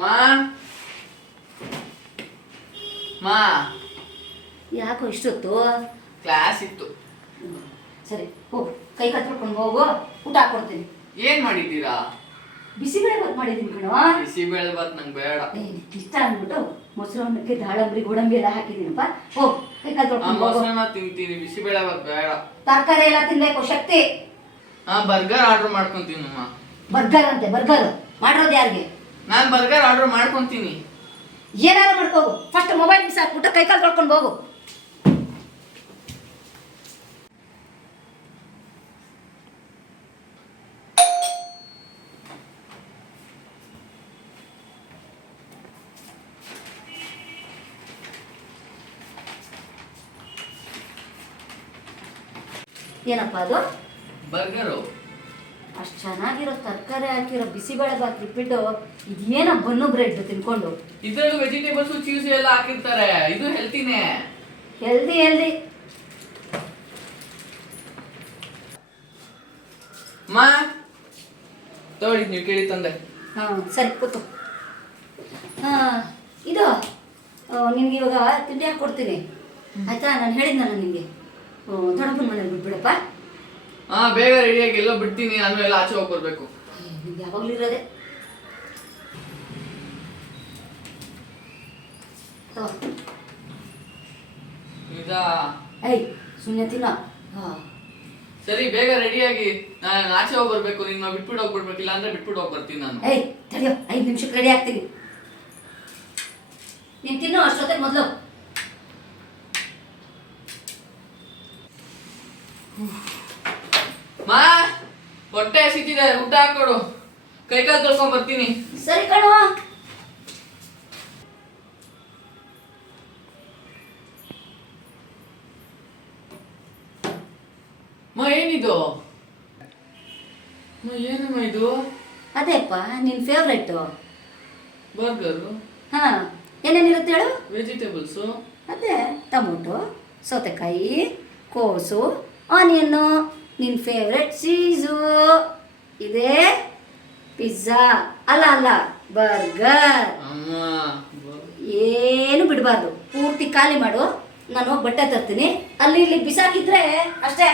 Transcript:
ಮಾ ಮಾ ಯಾಕೋ ಇಷ್ಟೊತ್ತು? ಕ್ಲಾಸ್ ಇತ್ತು. ಸರಿ ಹೋಗು, ಕೈ ಕಾಲು ತೊಳ್ಕೊಂಡು ಹೋಗು, ಊಟ ಹಾಕ್ಕೊಡ್ತೀನಿ. ಏನ್ ಮಾಡಿದ್ದೀರಾ? ಬಿಸಿಬೇಳೆ ಬಾತ್ ಮಾಡಿದ್ದೀನಿ ಕಣೋ. ಬಿಸಿಬೇಳೆ ಬಾತ್ ನಂಗೆ ಬೇಡ. ಇಷ್ಟ ಅಂದ್ಬಿಟ್ಟು ಮೊಸರು ಅನ್ನಕ್ಕೆ ದಾಳಂಬ್ರಿ ಗೋಡಂಬಿ ಎಲ್ಲ ಹಾಕಿದ್ದೀನಪ್ಪ. ಹೋಗು, ಕೈ ಕಾಲು ತೊಳ್ಕೊಂಡು ಹೋಗು. ಮೊಸರನ್ನ ತಿಂತೀನಿ, ಬಿಸಿಬೇಳೆ ಬಾತ್ ಬೇಡ. ತರಕಾರಿ ಎಲ್ಲ ತಿನ್ಬೇಕು, ಶಕ್ತಿ. ಬರ್ಗರ್ ಆರ್ಡರ್ ಮಾಡ್ಕೊಂತೀನಮ್ಮ. ಬರ್ಗರ್ ಅಂತೆ? ಬರ್ಗರ್ ಮಾಡಿರೋದು ಯಾರಿಗೆ? ನಾನು ಬರ್ಗರ್ ಆರ್ಡರ್ ಮಾಡ್ಕೊಂತೀನಿ. ಏನಾದ್ರು ಮಾಡ್ಕೋಗು, ಫಸ್ಟ್ ಮೊಬೈಲ್ ಮಿಸ್ ಹಾಕ್ಬಿಟ್ಟು ಕೈ ಕಾಲು ತೊಳ್ಕೊಂಡು ಹೋಗು. ಏನಪ್ಪ ಅದು? ಬರ್ಗರು. ಅಷ್ಟು ಚೆನ್ನಾಗಿರೋ ತರಕಾರಿ ಹಾಕಿರೋ ಬಿಸಿಬೇಳೆ ಬಾತ್ ಬಿಟ್ಬಿಟ್ಟು ಇದೇನೋ ಬನ್ನು ಬ್ರೆಡ್ ತಿನ್ಕೊಂಡು. ಇದ್ರಲ್ಲೂ ವೆಜಿಟೇಬಲ್ಸ್ ಚೀಸ್ ಎಲ್ಲ ಹಾಕಿರ್ತಾರೆ, ಇದು ಹೆಲ್ತಿನೇ. Healthy healthy. ಮಾ ತಗೊಳ್ಳಿ, ನೀವು ಕೇಳಿ ತಂದೆ. ಸರಿ ಕೂತು. ಇದು ನಿನ್ಗೆ ಇವಾಗ ತಿಂಡಿ ಹಾಕ್ಕೊಡ್ತೀನಿ ಆಯ್ತಾ? ನಾನು ಹೇಳಿದ್ನಲ್ಲ ನಿನಗೆ, ದೊಡ್ಡಪ್ಪನ ಮನೇಲಿ ಬಿಟ್ಬಿಡಪ್ಪ. ಬೇಗ ರೆಡಿಯಾಗಿ ಎಲ್ಲೋ ಬಿಡ್ತೀನಿ, ನಾನು ಎಲ್ಲ ಆಚೆ ಹೋಗಿ ಬರ್ಬೇಕು. ನಿಮ್ಗೆ ಯಾವಾಗಲೂ ಇರೋದೆ. ಏಯ್ ಸುಮ್ಮನೆ ತಿನ್ನೋ. ಸರಿ, ಬೇಗ ರೆಡಿಯಾಗಿ, ನಾನು ಆಚೆ ಹೋಗಿ ಬರ್ಬೇಕು. ನಿನ್ನ ಬಿಟ್ಬಿಟ್ಟು ಹೋಗ್ಬಿಡ್ಬೇಕು, ಇಲ್ಲ ಅಂದ್ರೆ ಬಿಟ್ಬಿಟ್ಟು ಹೋಗಿ ಬರ್ತೀನಿ ನಾನು. ಏಯ್ ತಡೆಯೋ, 5 ನಿಮಿಷಕ್ಕೆ ರೆಡಿ ಆಗ್ತೀನಿ. ನೀನು ತಿನ್ನೋ ಅಷ್ಟೊತ್ತಿಗೆ ಮೊದಲು. ಮಾ ಹೊಟ್ಟೆ ಹಸಿತಿದೆ, ಊಟ ಹಾಕೊಡು, ಕೈಕಾಲು ತೊಳ್ಕೊಂಡ್ ಬರ್ತೀನಿ. ಸರಿ ಕಣೋ. ಏನಿದು? ಏನಮ್ಮ ಇದು? ಅದೇಪ್ಪ ನಿನ್ನ ಫೇವ್ರೇಟು ಬರ್ಗರು. ಏನೇನಿರುತ್ತೆ ಹೇಳು? ವೆಜಿಟೇಬಲ್ಸು. ಅದೇ ಟೊಮೊಟೊ, ಸೌತೆಕಾಯಿ, ಕೋಸು, ಆನಿಯನ್ನು, ನಿನ್ನ ಫೇವ್ರೆಟ್ ಚೀಸು. ಇದೇ ಪಿಜ್ಜಾ. ಅಲ್ಲ ಅಲ್ಲ, ಬರ್ಗರ್. ಏನು ಬಿಡಬಾರ್ದು, ಪೂರ್ತಿ ಖಾಲಿ ಮಾಡು. ನಾನು ಹೋಗಿ ಬಟ್ಟೆ ತರ್ತೀನಿ. ಅಲ್ಲಿ ಇಲ್ಲಿ ಬಿಸಾಕಿದ್ರೆ ಅಷ್ಟೇ.